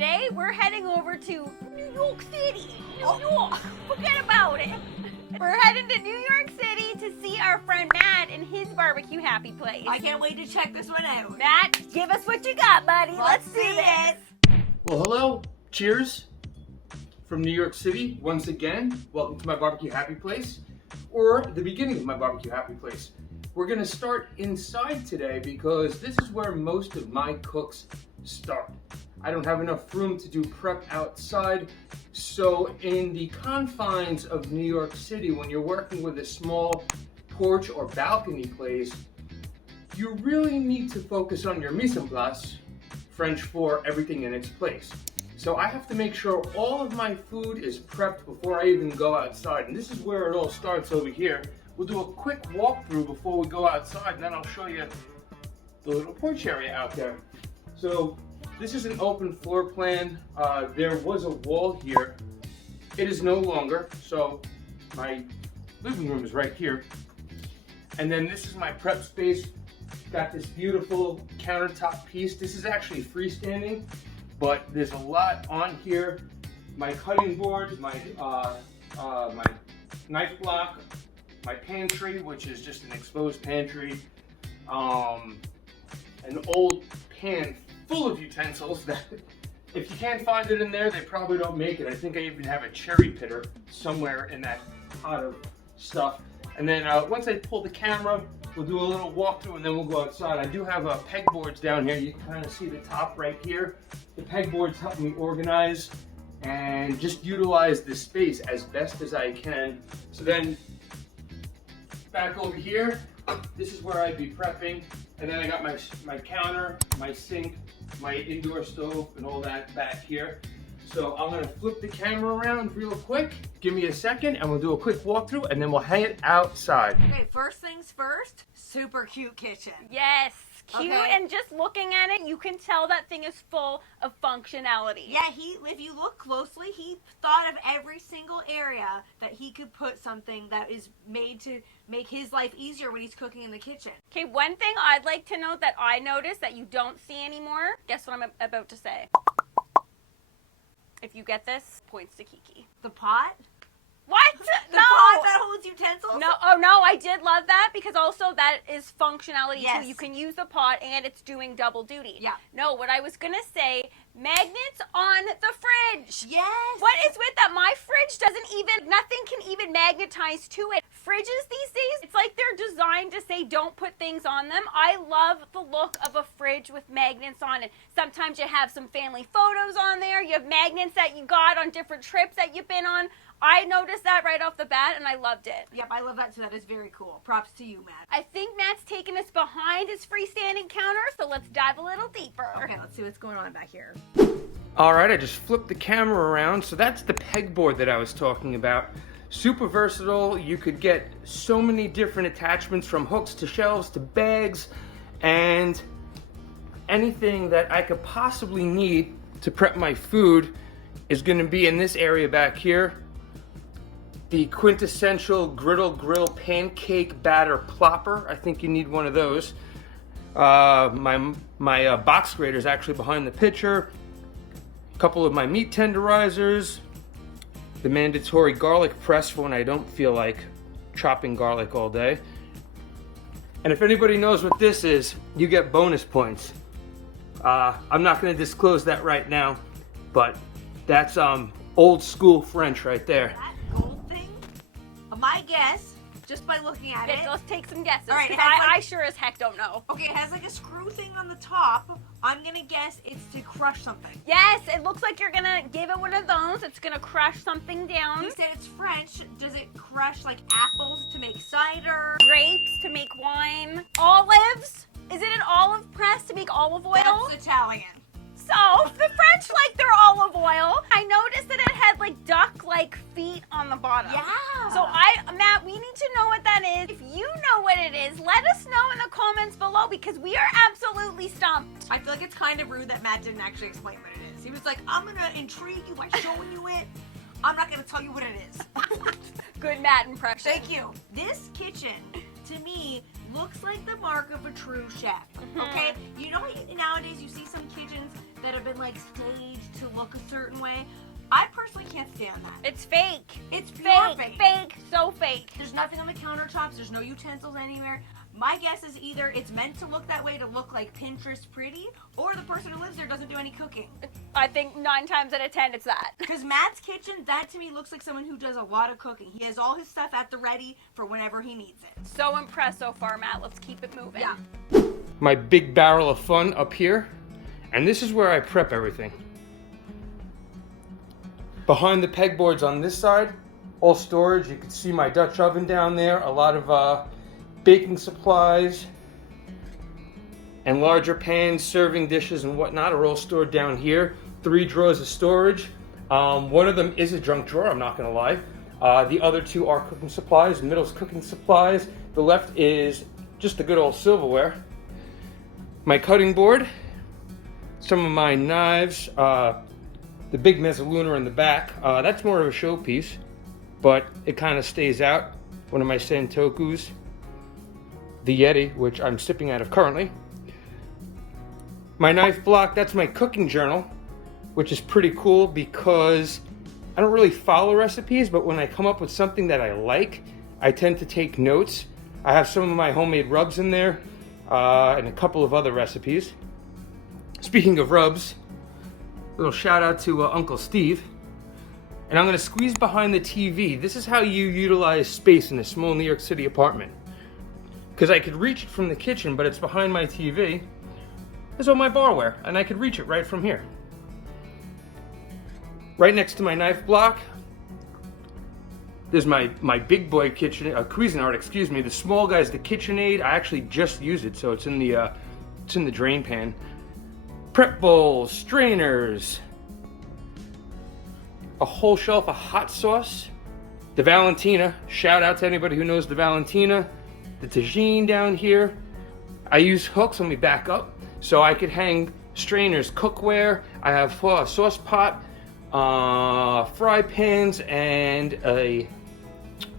Today we're heading over to New York City. New York. Forget about it. We're heading to New York City to see our friend Matt in his BBQ Happy Place. I can't wait to check this one out. Matt, give us what you got, buddy. Let's do this. Well, hello. Cheers from New York City once again. Welcome to my BBQ Happy Place, or the beginning of my BBQ Happy Place. We're going to start inside today because this is where most of my cooks start. I don't have enough room to do prep outside, so in the confines of New York City, when you're working with a small porch or balcony place, you really need to focus on your mise en place, French for everything in its place. So I have to make sure all of my food is prepped before I even go outside, and this is where it all starts over here. We'll do a quick walkthrough before we go outside, and then I'll show you the little porch area out there. So this is an open floor plan. There was a wall here. It is no longer, so my living room is right here. And then this is my prep space. Got this beautiful countertop piece. This is actually freestanding, but there's a lot on here. My cutting boards, my knife block, my pantry, which is just an exposed pantry, an old pan full of utensils that if you can't find it in there, they probably don't make it. I think I even have a cherry pitter somewhere in that pot of stuff. And then once I pull the camera, we'll do a little walkthrough and then we'll go outside. I do have pegboards down here. You can kind of see the top right here. The pegboards help me organize and just utilize the space as best as I can. So then back over here, this is where I'd be prepping. And then I got my counter, my sink, my indoor stove, and all that back here. So I'm gonna flip the camera around real quick. Give me a second and we'll do a quick walkthrough and then we'll hang it outside. Okay, first things first, super cute kitchen. Yes, cute, Okay. and just looking at it, you can tell that thing is full of functionality. Yeah, if you look closely, he thought of every single area that he could put something that is made to make his life easier when he's cooking in the kitchen. Okay, one thing I'd like to note that I noticed that you don't see anymore. Guess what I'm about to say. If you get this, points to Kiki. The pot? What? The pot that holds utensils? No, oh no, I did love that because also that is functionality Yes. too. You can use the pot and it's doing double duty. Yeah. No, what I was gonna say, magnets on the fridge. Yes. What is with that? My fridge nothing can even magnetize to it. Fridges these days, it's like they're designed to say don't put things on them. I love the look of a fridge with magnets on it. Sometimes you have some family photos on there. You have magnets that you got on different trips that you've been on. I noticed that right off the bat and I loved it. Yep, I love that too. That is very cool. Props to you, Matt. I think Matt's taking us behind his freestanding counter, so let's dive a little deeper. Okay, let's see what's going on back here. All right, I just flipped the camera around. So that's the pegboard that I was talking about. Super versatile. You could get so many different attachments from hooks to shelves to bags and anything that I could possibly need to prep my food is going to be in this area back here. The quintessential griddle grill pancake batter plopper. I think you need one of those. My box grater is actually behind the picture. A couple of my meat tenderizers. The mandatory garlic press for when I don't feel like chopping garlic all day. And if anybody knows what this is, you get bonus points. I'm not going to disclose that right now, but that's old school French right there. That gold thing, my guess, just by looking at it. Let's take some guesses. All right, 'Cause it has I sure as heck don't know. Okay, it has like a screw thing on the top. I'm gonna guess it's to crush something. Yes, it looks like you're gonna give it one of those. It's gonna crush something down. You said it's French. Does it crush like apples to make cider? Grapes to make wine. Olives? Is it an olive press to make olive oil? That's Italian. So, the French like their olive oil. I noticed that it had like duck-like feet on the bottom. Yeah. So Matt, we need to know what that is. If you know what it is, let us know in the comments below because we are absolutely stumped. I feel like it's kind of rude that Matt didn't actually explain what it is. He was like, I'm gonna intrigue you by showing you it. I'm not gonna tell you what it is. Good Matt impression. Thank you. This kitchen, to me, looks like the mark of a true chef. Okay? You know, nowadays you see some kitchens that have been like staged to look a certain way. I personally can't stand that. It's fake. It's pure Fake, fake, so fake. There's nothing on the countertops. There's no utensils anywhere. My guess is either it's meant to look that way to look like Pinterest pretty, or the person who lives there doesn't do any cooking. I think 9 times out of 10 it's that. Because Matt's kitchen, that to me looks like someone who does a lot of cooking. He has all his stuff at the ready for whenever he needs it. So impressed so far, Matt. Let's keep it moving. Yeah. My big barrel of fun up here, and this is where I prep everything. Behind the pegboards on this side, all storage. You can see my Dutch oven down there, a lot of baking supplies, and larger pans, serving dishes, and whatnot are all stored down here. 3 drawers of storage. One of them is a junk drawer, I'm not gonna lie. The other 2 are cooking supplies. The middle's cooking supplies. The left is just the good old silverware. My cutting board, some of my knives, the big mezzaluna in the back. That's more of a showpiece, but it kind of stays out. One of my Santokus. The Yeti, which I'm sipping out of currently. My knife block, that's my cooking journal, which is pretty cool because I don't really follow recipes, but when I come up with something that I like, I tend to take notes. I have some of my homemade rubs in there, and a couple of other recipes. Speaking of rubs, a little shout out to Uncle Steve. And I'm gonna squeeze behind the TV. This is how you utilize space in a small New York City apartment. Because I could reach it from the kitchen, but it's behind my TV. This is all my barware, and I could reach it right from here. Right next to my knife block, there's my big boy kitchen, Cuisinart, excuse me. The small guy's the KitchenAid. I actually just used it, so it's in the drain pan. Prep bowls, strainers, a whole shelf of hot sauce. The Valentina, shout out to anybody who knows the Valentina. The tagine down here. I use hooks, let me back up, so I could hang strainers, cookware. I have a sauce pot, fry pans, and a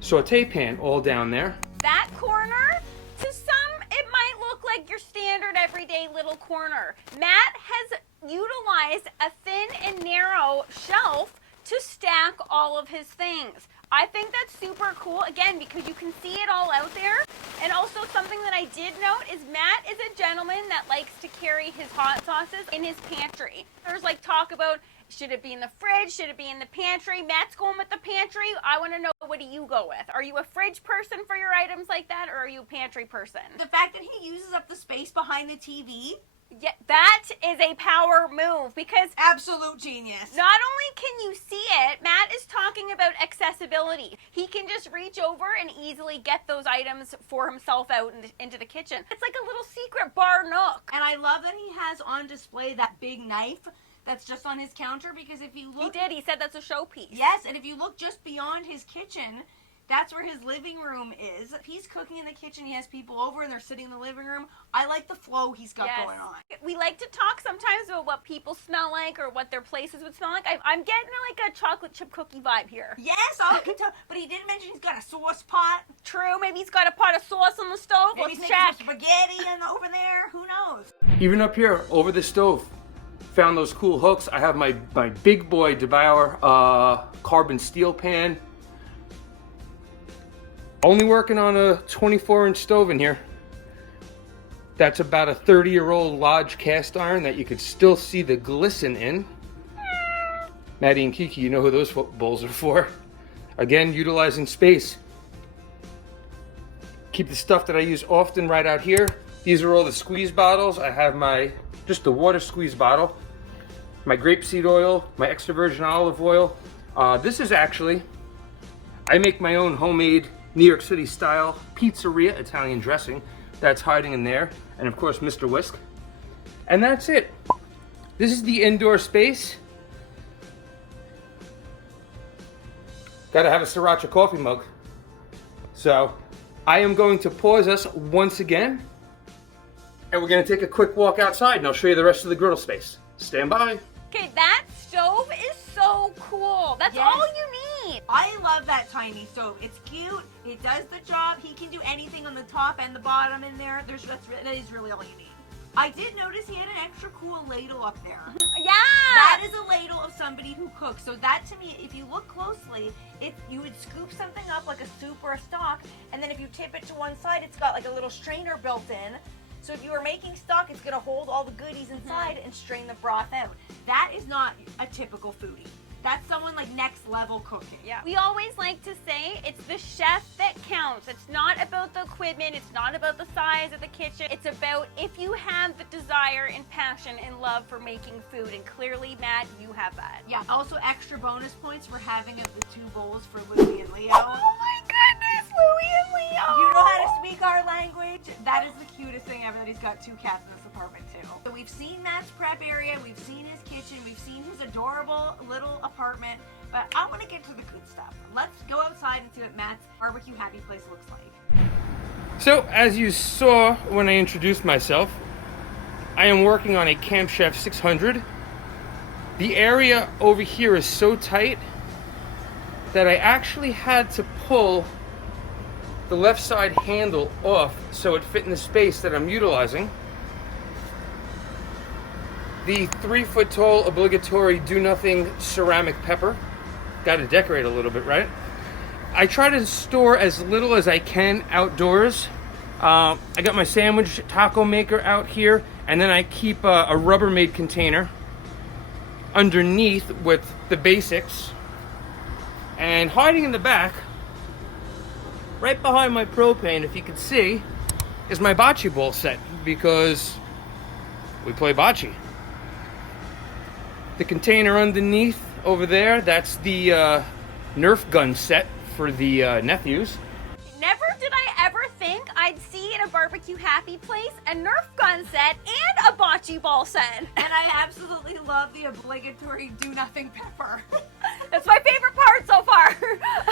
saute pan all down there. That corner, to some, it might look like your standard everyday little corner. Matt has utilized a thin and narrow shelf to stack all of his things. I think that's super cool, again, because you can see it all out there. And also something that I did note is Matt is a gentleman that likes to carry his hot sauces in his pantry. There's like talk about, should it be in the fridge? Should it be in the pantry? Matt's going with the pantry. I want to know, what do you go with? Are you a fridge person for your items like that, or are you a pantry person? The fact that he uses up the space behind the TV. Yeah, that is a power move, because Absolute genius. not only can you see it, Matt is talking about accessibility. He can just reach over and easily get those items for himself out into the kitchen. It's like a little secret bar nook. And I love that he has on display that big knife that's just on his counter, because if you look... He said that's a showpiece. Yes, and if you look just beyond his kitchen, that's where his living room is. If he's cooking in the kitchen, he has people over and they're sitting in the living room. I like the flow he's got going on. We like to talk sometimes about what people smell like or what their places would smell like. I'm getting like a chocolate chip cookie vibe here. Yes, I can tell. But he didn't mention he's got a sauce pot. True, maybe he's got a pot of sauce on the stove. Maybe Let's he's check. making some spaghetti and over there. Who knows? Even up here, over the stove, found those cool hooks. I have my big boy DeBauer carbon steel pan. Only working on a 24-inch stove in here. That's about a 30-year-old Lodge cast iron that you could still see the glisten in. Maddie and Kiki, you know who those bowls are for. Again, utilizing space. Keep the stuff that I use often right out here. These are all the squeeze bottles. I have just the water squeeze bottle, my grapeseed oil, my extra virgin olive oil. This is actually, I make my own homemade New York City style pizzeria Italian dressing. That's hiding in there. And of course, Mr. Whisk. And that's it. This is the indoor space. Gotta have a sriracha coffee mug. So I am going to pause us once again, and we're gonna take a quick walk outside and I'll show you the rest of the griddle space. Stand by. Okay, that stove is so cool. That's Yes. all you need. I love that tiny stove. It's cute. It does the job. He can do anything on the top and the bottom in there. That is really all you need. I did notice he had an extra cool ladle up there. Yeah! That is a ladle of somebody who cooks. So that, to me, if you look closely, you would scoop something up like a soup or a stock, and then if you tip it to one side, it's got like a little strainer built in. So if you are making stock, it's going to hold all the goodies inside and strain the broth out. That is not a typical foodie. That's someone like next level cooking. Yeah. We always like to say it's the chef that counts. It's not about the equipment. It's not about the size of the kitchen. It's about if you have the desire and passion and love for making food. And clearly, Matt, you have that. Yeah. Also, extra bonus points for having of the 2 bowls for Louie and Leo. Oh my goodness, Louie and Leo. You know how to speak our language? That is the cutest thing ever that he's got 2 cats in this apartment too. So we've seen Matt's prep area, we've seen his kitchen, we've seen his adorable little apartment, but I want to get to the good stuff. Let's go outside and see what Matt's BBQ Happy Place looks like. So, as you saw when I introduced myself, I am working on a Camp Chef 600. The area over here is so tight that I actually had to pull the left side handle off so it fit in the space that I'm utilizing. The 3-foot tall obligatory do nothing ceramic pepper. Got to decorate a little bit, right? I try to store as little as I can outdoors. I got my sandwich taco maker out here, and then I keep a Rubbermaid container underneath with the basics. And hiding in the back, right behind my propane, if you can see, is my bocce ball set, because we play bocce. The container underneath over there, that's the Nerf gun set for the nephews. Never did I ever think I'd see in a BBQ Happy Place a Nerf gun set and a bocce ball set. And I absolutely love the obligatory do nothing pepper. That's my favorite part so far.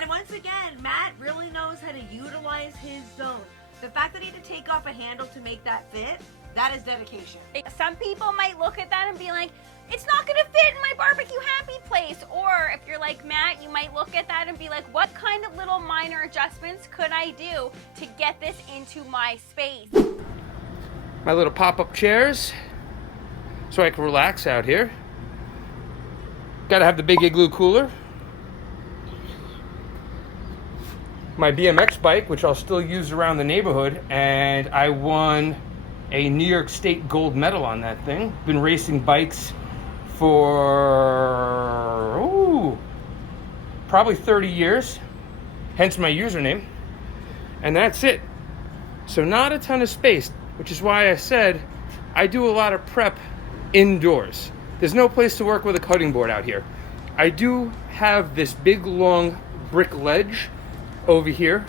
And once again, Matt really knows how to utilize his zone. The fact that he had to take off a handle to make that fit, that is dedication. Some people might look at that and be like, it's not gonna fit in my BBQ Happy Place. Or if you're like Matt, you might look at that and be like, what kind of little minor adjustments could I do to get this into my space? My little pop-up chairs, so I can relax out here. Gotta have the big igloo cooler. My BMX bike, which I'll still use around the neighborhood, and I won a New York State gold medal on that thing. Been racing bikes for probably 30 years, hence my username. And that's it. So not a ton of space, which is why I said I do a lot of prep indoors. There's no place to work with a cutting board out here. I do have this big long brick ledge over here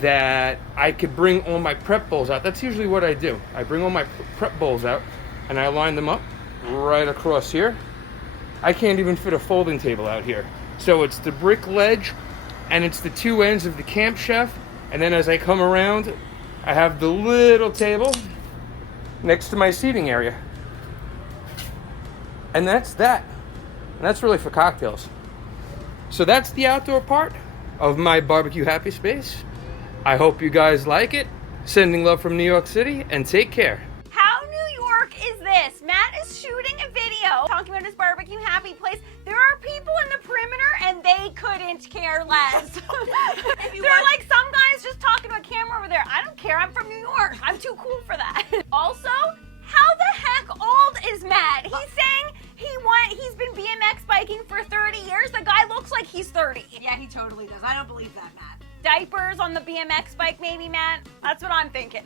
that I could bring all my prep bowls out. That's usually what I do. I bring all my prep bowls out and I line them up right across here. I can't even fit a folding table out here. So it's the brick ledge and it's the 2 ends of the Camp Chef. And then as I come around, I have the little table next to my seating area. And that's that. And that's really for cocktails. So that's the outdoor part of my BBQ Happy Space. I hope you guys like it. Sending love from New York City, and take care. How New York is this? Matt is shooting a video talking about his BBQ Happy Place. There are people in the perimeter and they couldn't care less. They're like some guys just talking to a camera over there. I don't care, I'm from New York. I'm too cool for that. Also, how the heck old is Matt? He's saying he's been BMX biking for 30 years. The guy looks like he's 30. Yeah, he totally does. I don't believe that, Matt. Diapers on the BMX bike maybe, Matt? That's what I'm thinking.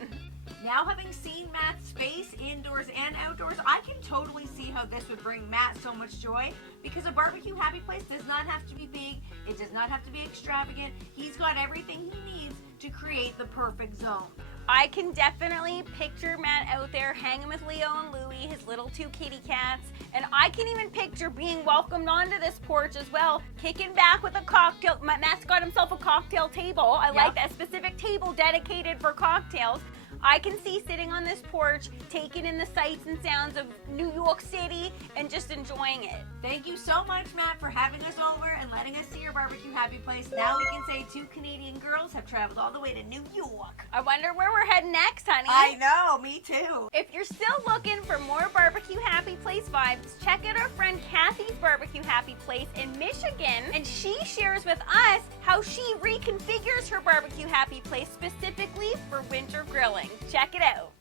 Now, having seen Matt's space indoors and outdoors, I can totally see how this would bring Matt so much joy, because a BBQ Happy Place does not have to be big. It does not have to be extravagant. He's got everything he needs to create the perfect zone. I can definitely picture Matt out there hanging with Leo and Louie, his little 2 kitty cats, and I can even picture being welcomed onto this porch as well, kicking back with a cocktail. Matt's got himself a cocktail table. I like that specific table dedicated for cocktails. I can see sitting on this porch, taking in the sights and sounds of New York City and just enjoying it. Thank you so much, Matt, for having us over and letting us see your barbecue happy place. Now we can say 2 Canadian girls have traveled all the way to New York. I wonder where we're heading next, honey. I know, me too. If you're still looking for more barbecue happy place vibes, check out our friend Kathy's Barbecue Happy Place in Michigan, and she shares with us how she reconfigures her barbecue happy place specifically for winter grilling. Check it out.